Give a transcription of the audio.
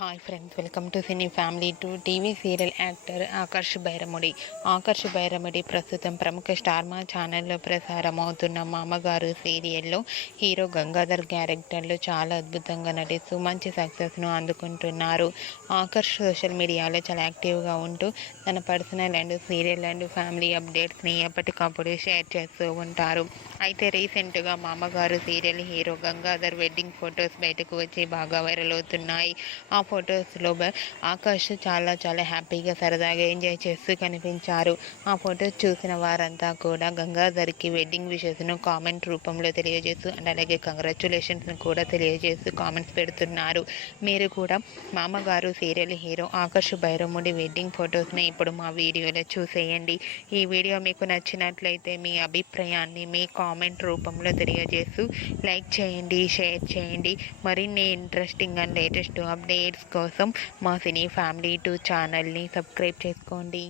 Hi friends, welcome to cine family to TV serial actor Akarsh Byramudi. Akarsh Byramudi ప్రస్తుతం ప్రముఖ star మా ఛానల్లో ప్రసారమవుతున్న మామగారు సీరియల్లో హీరో గంగాధర్ క్యారెక్టర్లో చాలా అద్భుతంగా నటిస్తూ మంచి సక్సెస్ను అందుకుంటున్నారు. ఆకర్ష్ సోషల్ మీడియాలో చాలా యాక్టివ్గా ఉంటూ తన personal and serial and family అప్డేట్స్ని ఎప్పటికప్పుడు షేర్ చేస్తూ ఉంటారు. అయితే రీసెంట్గా మామగారు serial hero Gangadhar wedding photos బయటకు వచ్చి బాగా వైరల్ అవుతున్నాయి. ఆ ఫొటోస్లో ఆకాష్ చాలా చాలా హ్యాపీగా సరదాగా ఎంజాయ్ చేస్తూ కనిపించారు. ఆ ఫొటోస్ చూసిన వారంతా కూడా గంగాధర్కి వెడ్డింగ్ విషెస్ను కామెంట్ రూపంలో తెలియజేస్తూ అండ్ అలాగే కంగ్రాచ్యులేషన్స్ను కూడా తెలియజేస్తూ కామెంట్స్ పెడుతున్నారు. మీరు కూడా మామగారు సీరియల్ హీరో ఆకర్ష్ బైరముడి వెడ్డింగ్ ఫొటోస్ని ఇప్పుడు మా వీడియోలో చూసేయండి. ఈ వీడియో మీకు నచ్చినట్లయితే మీ అభిప్రాయాన్ని మీ కామెంట్ రూపంలో తెలియజేస్తూ లైక్ చేయండి, షేర్ చేయండి. మరిన్ని ఇంట్రెస్టింగ్ అండ్ లేటెస్ట్ అప్డేట్స్ కోసం మా సినీ ఫ్యామిలీ 2 ఛానల్ని సబ్స్క్రైబ్ చేసుకోండి.